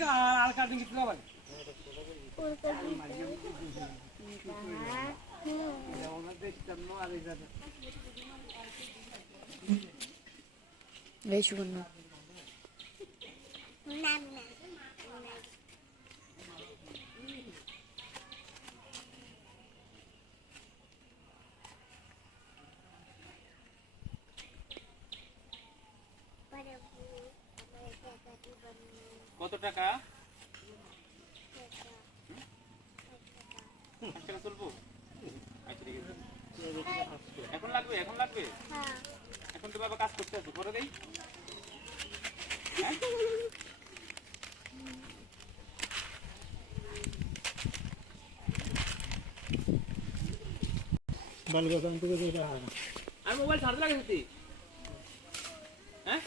খাইলে এই আর আর কাটিং কিছু না ভাই এই সুগন্ধ কত টাকা পাঁচ টাকা চলবো আচ্ছা ঠিক আছে এখন লাগবে এখন লাগবে এখন তো বাবা কাজ করতে আছো করে দেই হ্যাঁ? আমি মোবাইল ছাড়তে লাগে সত্যি হ্যাঁ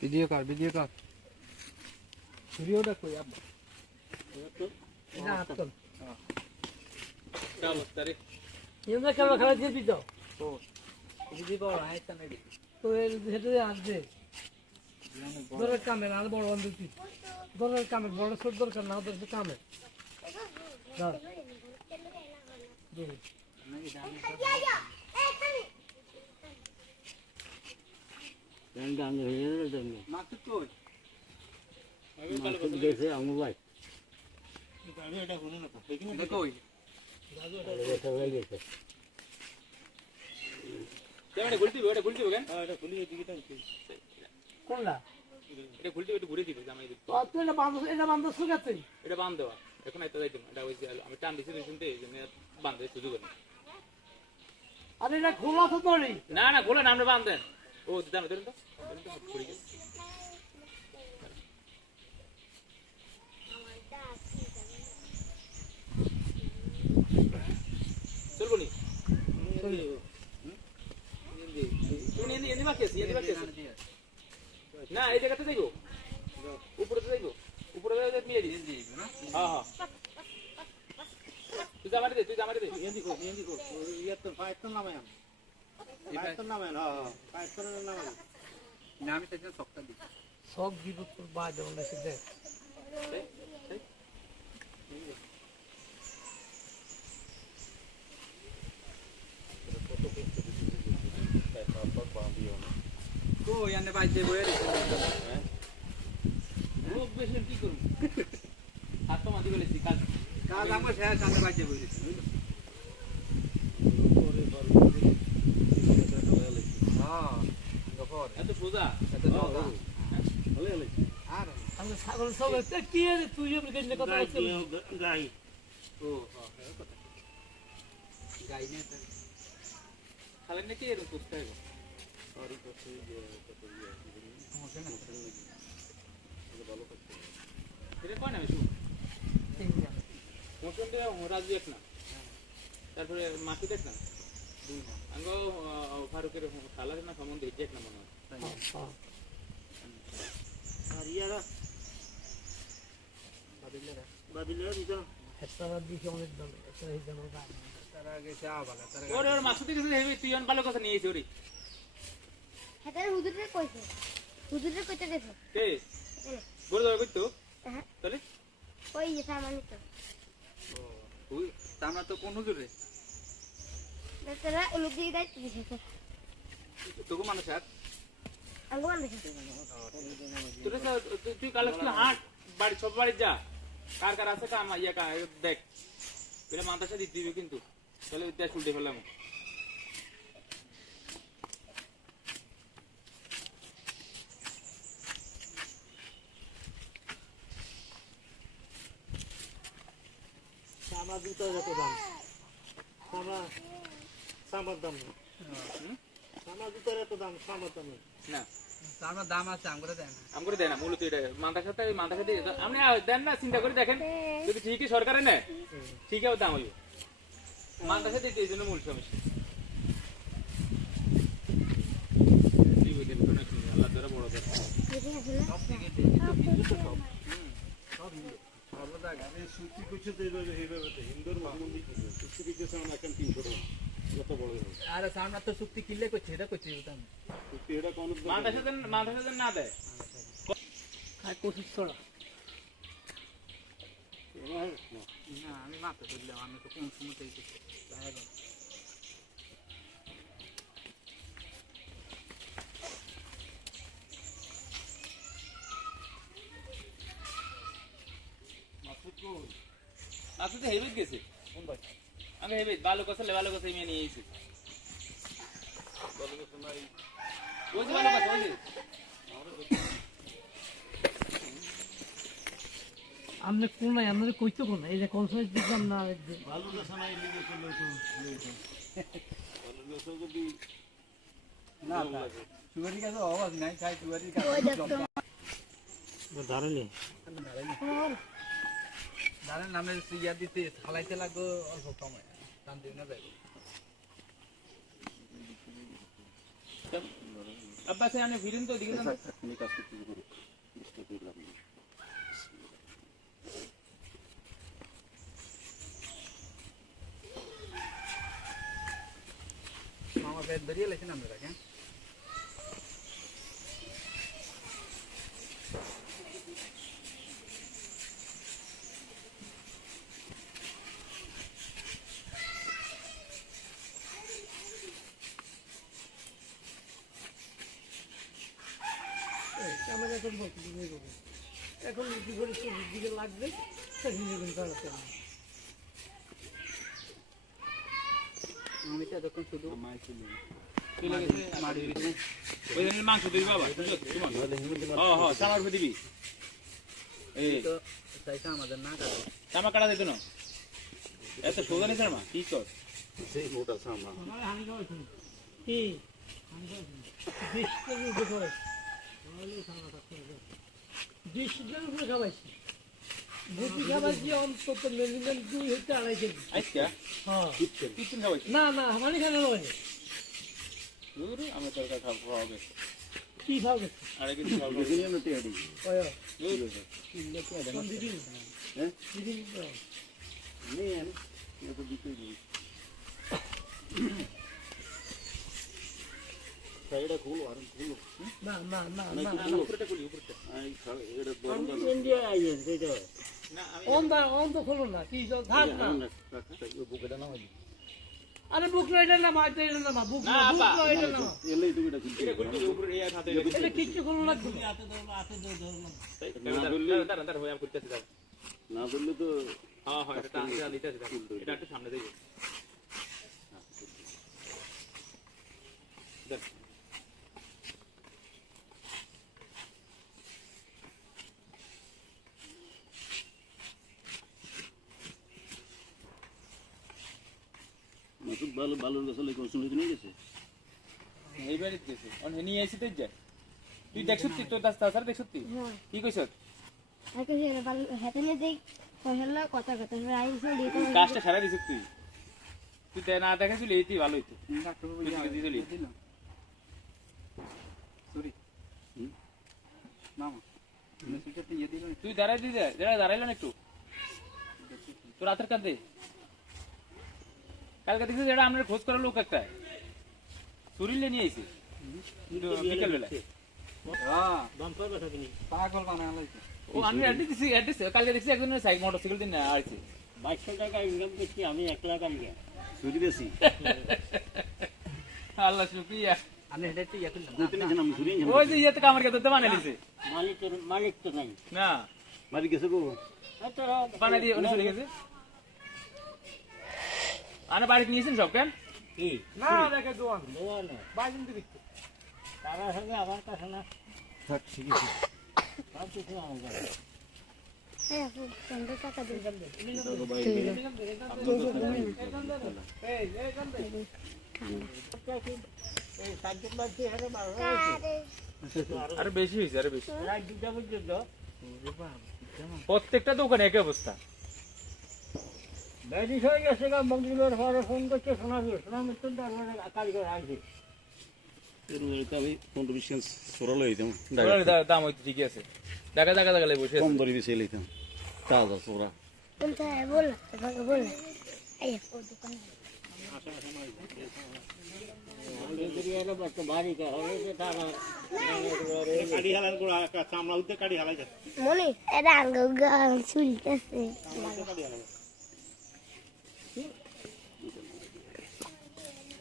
ভিডিও কর ভিডিও কর ভিডিওটা কই আব্বা এটা হাত কর কি অবস্থা রে এমনি খেলা খেলা দিয়ে দিত দিদি বড় আইতা নাই তো এর হেঁটে আসবে দরের কামে না বড় বন্ধু দরের কামে বড় ছোট দরকার না ওদের কামে দাও মাকসুদ কই এটা গুলতি কেন কোনটা? এটা গুলতি একটু ঘুরে দিবে জামাই দিবে। ও এটা এটা বান্ধ দেওয়া। এখন এত যাইতে এটা ওই আমি টান দিছি তো শুনতে এই জন্য বান্ধে সুযোগ নেই আর এটা খোলা তো তোরই। না না বলে না আমরা বান্ধেন ও জানো দেন তো। দেন তো, ঘুরে গেছে। চলবো নি? তুমি বাকি আছি এনে বাকি আছি না এই জায়গাতে যাইবো। উপরে তো যাইবো। উপরে যাই মিলে দিস হ্যাঁ হ্যাঁ। তুই জামারি দে তুই জামারি দে সব বিপদ তোর বাদ দেবো না কই আনে বাইতে বয়ে রে খুব বেশি কি করব? হাত তো মাটি বলেছি কাজ কাজ আমার শেষ আনে বাইতে বয়ে রেছি এত সোজা? এত সোজা। আমি ছাগল সব একটা কি রে তুই এমনি কেন কথা বলছিস? ও হ্যাঁ কথা। গাই নে খালেন নাকি এরকম সুস্থ হবে। এটা কয় না বেশু দিয়ে রাজু এক না তারপরে মাটি দেখ না দুই না আঙ্গ ফারুকের খালার না সম্বন্ধে এটা এক না মনে হয়। একটা দিকে অনেক দাম দাম ওরে ওর মাসুতে গেছে হেবি তুই অন ভালো কথা নিয়েছিস ওরে। হাতের হুজুরে কইছে। হুজুরে কইতে দেখো। কে? বড় যাবে কইতো? তাহলে? কই যে সামান্য তো তুই তামরা তো কোন হুজুরে? তারা এমনি দিয়ে দায়িত্ব দিছে তোকে মানুষ আর? আঙ্গুমান দেখে তুই তুই তুই তুই হাট বাড়ি সব বাড়ি যা। কার কার আছে কাম ইয়া কা দেখ। মাদ্রাসা দিতে দিবে কিন্তু। তাহলে উল্টে ফেললাম। আমার জুতার যত দাম। সামা সামার দাম না সামার জুতার এত দাম সামার দাম না। না দাম আছে দেন আম করে না মূলত এটা। আপনি দেন না চিন্তা করে দেখেন। যদি ঠিকই সরকারে নেয় ঠিক আছে দাম হইব। মাদ্রাসা দিতে এই জন্য মূল সমস্যা টাকা চুক্তি কিনলে করছে এটা করছে বুঝতাম সুতি এটা কোন মাদ্রাসা দেন মাদ্রাসা দেন না দেয়। আর পঁচিশ ছড়া না আমি মাথা ধরলাম আমি তো কোন সময় থেকে আচ্ছা তো হেবিট গেছে আমি হেবিট ভালো কথা ভালো কথা মেয়ে নিয়ে এসেছি ওই যে ভালো কথা ওই যে আপনি কোন নাই আপনাদের কইতে কোন এই যে কনসার্ট দিলাম না ভালো কথা নাই লিখে চলে তো লিখে ভালো যদি না। সুগারি কাছে আওয়াজ নাই খাই সুগারি দেখতো দাঁড়ালে দাঁড়ান নামে ইয়া দিতে ফালাইতে লাগবে অল্প সময় টান দিন না। যাবে আব্বা আমি ফিরেন তো দিকে কাজ করতে বুঝতে পারলাম বেরিয়ে লেছেন আমরা হ্যাঁ? আমার এখন এখন কি করে দিকে লাগবে, সেদিন কিন্তু দাঁড়াতে না আমি তো এতক্ষণ শুধু। মাংস দিবি বাবা চামার দিবি। এই তো চাইছে আমাদের না কাটে চামা কাটা দিত না। এত সোজা নিছে মা কি কর? সেই মোটা খাওয়াইছি কি? বিশ কেজি উপরে। খাওয়াইছি বিশ কেজির উপরে খাওয়াইছি গুটি খাওয়াইছি অন্তত মিনিমাম দুই হইতে আড়াই কেজি? আজকে? হ্যাঁ। কিচ্ছুন খাওয়াইছি না না মানে খানা নয় দূর আমি তরকারি খাব হবে কি খাওয়া গেছে আরে কিছু খাব দেখলি না টিয়াডি ওই দূর দিদি? হ্যাঁ? দিদি নেন এটা তো দিতেই নেই সাইডটা খুলো আর খুলো না না না না উপরটা খুলি উপরটা আই খা- এটা বড় না ইন্ডিয়া আইয়েন না আমি অন দা অন তো খুলুন না কি থাক না। বুকেটা না হয় আরে বুক রাইডা না মাইতে না মা বুক না না, বুক। রাইডা না এলেই তুমি এটা খুলতে এটা খুলতে উপরে এই হাতে এটা কিচ্ছু খুলুন লাগবে না দাঁড়ান দাঁড়ান হয়ে আমি করতেছি দাঁড়ান। না বললে তো হ্যাঁ হ্যাঁ এটা টানতে দিতে আছে এটা একটু সামনে দিবি দেখ। ভালো আসলে কৌশল নিয়ে গেছে। এইবার গেছে। অন নিয়ে আইছি তুই যা। তুই দেখ সত্যি তোর দাস দেখ হ্যাঁ। কি কইছ আর হাতে নিয়ে দেই কথা কথা দিতে কাজটা সারা দিছিস তুই। তুই দে না এই তুই ভালো হইতো। ডাক্তার দিয়ে দিলি সরি। মামা তুই দাঁড়াই দিয়ে দে দাঁড়া দাঁড়াইল না একটু। তোর রাতের কাঁদে কালকে দেখছিস এটা আমরা খোঁজ করার লোক একটা। শরীরে নিয়ে আইছি বিকেল বেলা হ্যাঁ। পাগল বানায় ও আমি অ্যাড্রেস দিছি অ্যাড্রেস কালকে দেখছি একজনের সাইকেল মোটরসাইকেল দিন আসছে বাইশশো টাকা ইনকাম করছি আমি এক লাখ আমি চুরি বেশি। আল্লাহ শুক্রিয়া। আমি হেডে ইয়ে বানিয়ে দিছে। মালিক তো মালিক তো নাই। না। মালিক গেছে গো বানিয়ে দিয়ে উনি চলে গেছে। আনা বাড়িতে নিয়েছেন সব কেন? না দেখে দিবি। তারা সঙ্গে আমার কাছে। থাক হ্যাঁ আরে বেশি হয়েছে আরে বেশি। প্রত্যেকটা দোকানে একই অবস্থা। ব্যাটিস হয়ে গেছে গা মন্দিরের পরে ফোন করছে শোনা শোনা মিত্র কারিগর আসবে আমি পনেরো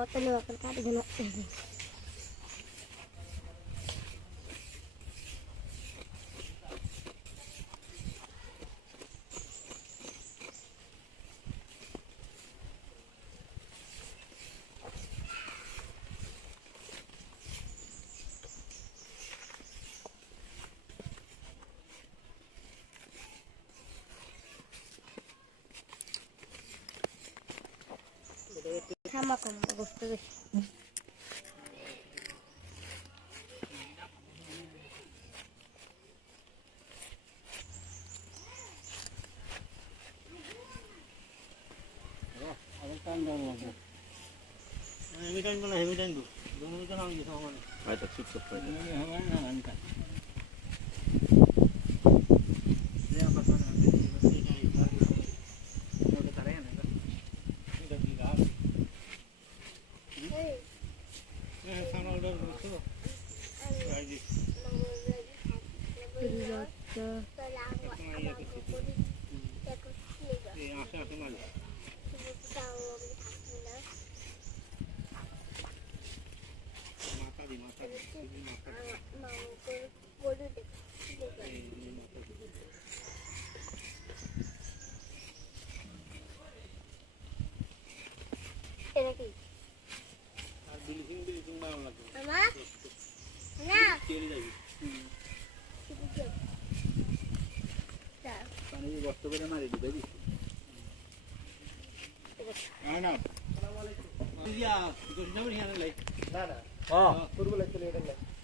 না যেমন সেমন দরিয়া ক্লাড়া আমরা প্রেসিডেন্ট আমি এতে মামা ধরেন এটা না এ ধরতেছে না রে এটা ইফে কেন নাই সিরি কি Güzel.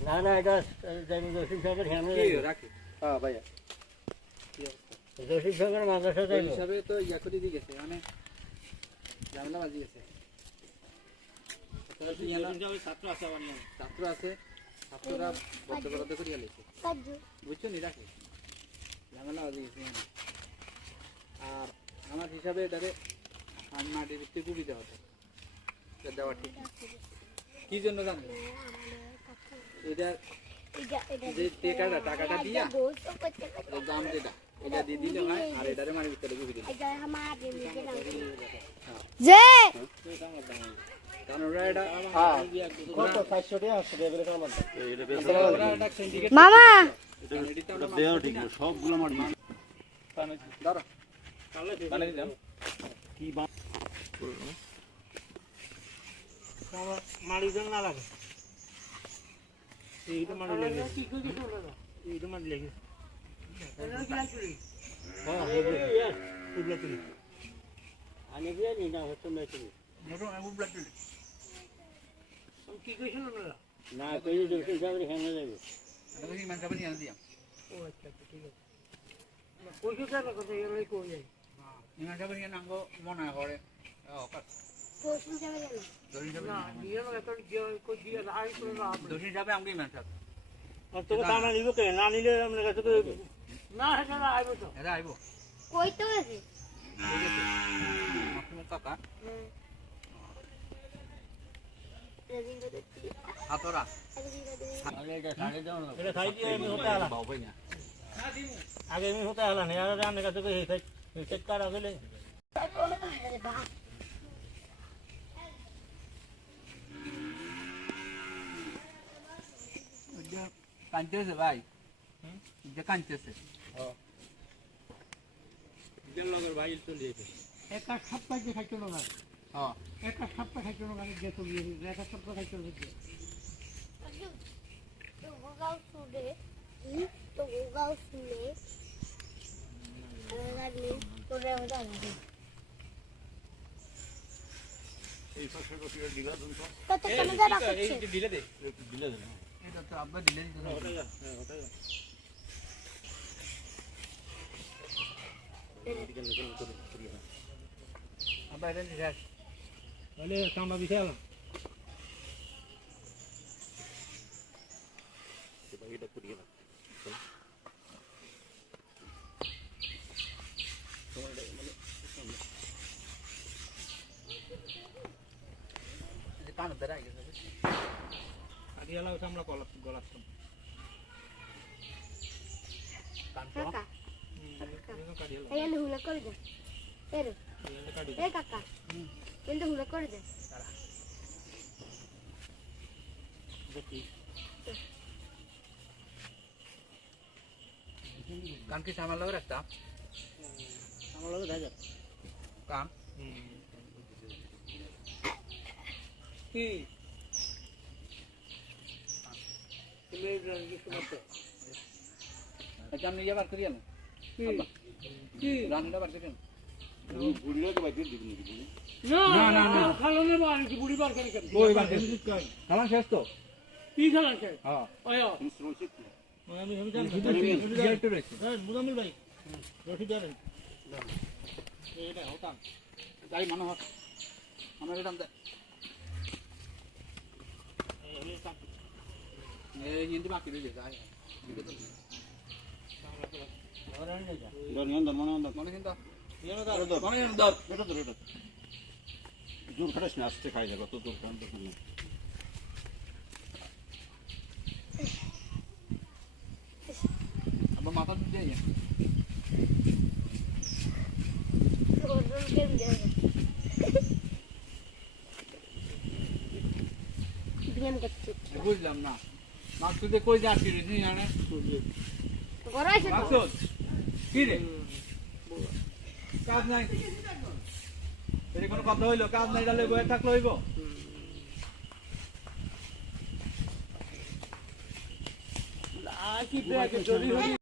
না না। এটা জসিম সাহেবের হ্যাঁ কি রাখি। হ্যাঁ ভাইয়া। জসিম সাহেবের মাদ্রাসা ওই হিসাবে তো ইয়া করে দিয়ে গেছে মানে ঝামেলা বাজি গেছে। ছাত্র আছে ছাত্র আছে। ছাত্ররা বদ্ধ বরাদ্দ করে গেছে বুঝছ নি রাখি? ঝামেলা বাজি গেছে মানে। হিসাবে এটাকে আমি মাটির ভিত্তি গুবি দেওয়া এটা দেওয়া ঠিক। কি জন্য জানো? এটা এটা এটা যে টাকাটা টাকাটা দিয়া গোস করতে এর দাম যেটা এটা দিয়ে দিলে হয় আর এটারে মাটির ভিতরে গুবি দিলে। যে! মামা! সবগুলো মাটি ধরো মাড়ি যেন না লাগে এইটা মাড়ি লাগে এইটা মাড়ি লাগে হ্যাঁ না কই জসিম সাহেবের হ্যাঁ যাবে। এটা মানে যাবে নিয়ে দিয়া ও আচ্ছা ঠিক আছে। কইছো কেন কথা এর কই যাই। নিমা যাবে নিয়ে নাঙ্গ মনে করে। কোচিং যাবে কেন দড়ি যাবে না দিয়ে না যে কই দিয়ে আই করে না দড়ি যাবে আমি আর তোকে টানা নিব কে? না নিলে আমরা কাছে না সেটা আইবো তো। এরা আইবো। কই তো গেছে? কাকা? হাতরা এটা আমি আগে আমি হতে আলা নেই আর আমরা কাছে কই কার ভাই যে কাঁদতেছে লগর ভাই চলে যেতে একটা সপ্তাহে খাইছিল না হ্যাঁ একটা সপ্তাহ খাইতে না গাড়ি গেছে বিয়ে একটা সপ্তাহ হচ্ছে তো গোগাও শুনে তো গোগাও শুনে দিলে এটা তো আব্বা দিলে দিতে হবে। ওটাই যা হ্যাঁ ওটাই যা এদিকে নিকল করে চলে যা আব্বা এটা দিতে হবে। তাহলে কামড়া বিশাল এটা এটা করে গেলাম এই যে কানের দ্বারা আগে যাবে। আদিয়ালা কামড়া গলা গলাচ্ছ কান তো। কাকা এখানে হুলা করে দে এর এ কাকা কিন্তু হুলা করে দে কান কি সামাল লাগে রাখতা আমার লগে দেখা কান কি তুমি এই কিছু রান্নাটা বার করি আনো বুড়িরা দিবি না না না খালো নে বার কি বুড়ি বার করে কেন ওই বার করে। আমার শেষ তো কি খালা কে হ্যাঁ ওই তুমি আমি আমি জানি হ্যাঁ মুজামিল ভাই জানেন হতাম যাই মনে হয় আমার এটা দে এই হিন্দি বাকি রয়েছে যাই জোর খাটাস না আসতে খাই যাবে তো কান তো আবার মাথা দিতে যাই ওর কেম দে বিয়াম করতে বুঝলাম না মাকসুদে কই যাচ্ছি জানে মাকসুদ কি নাই। এটি কোনো কথা হইল, কাজ নাই ডালে বয়ে থাকলে হইব। কি ব্যাগ জরি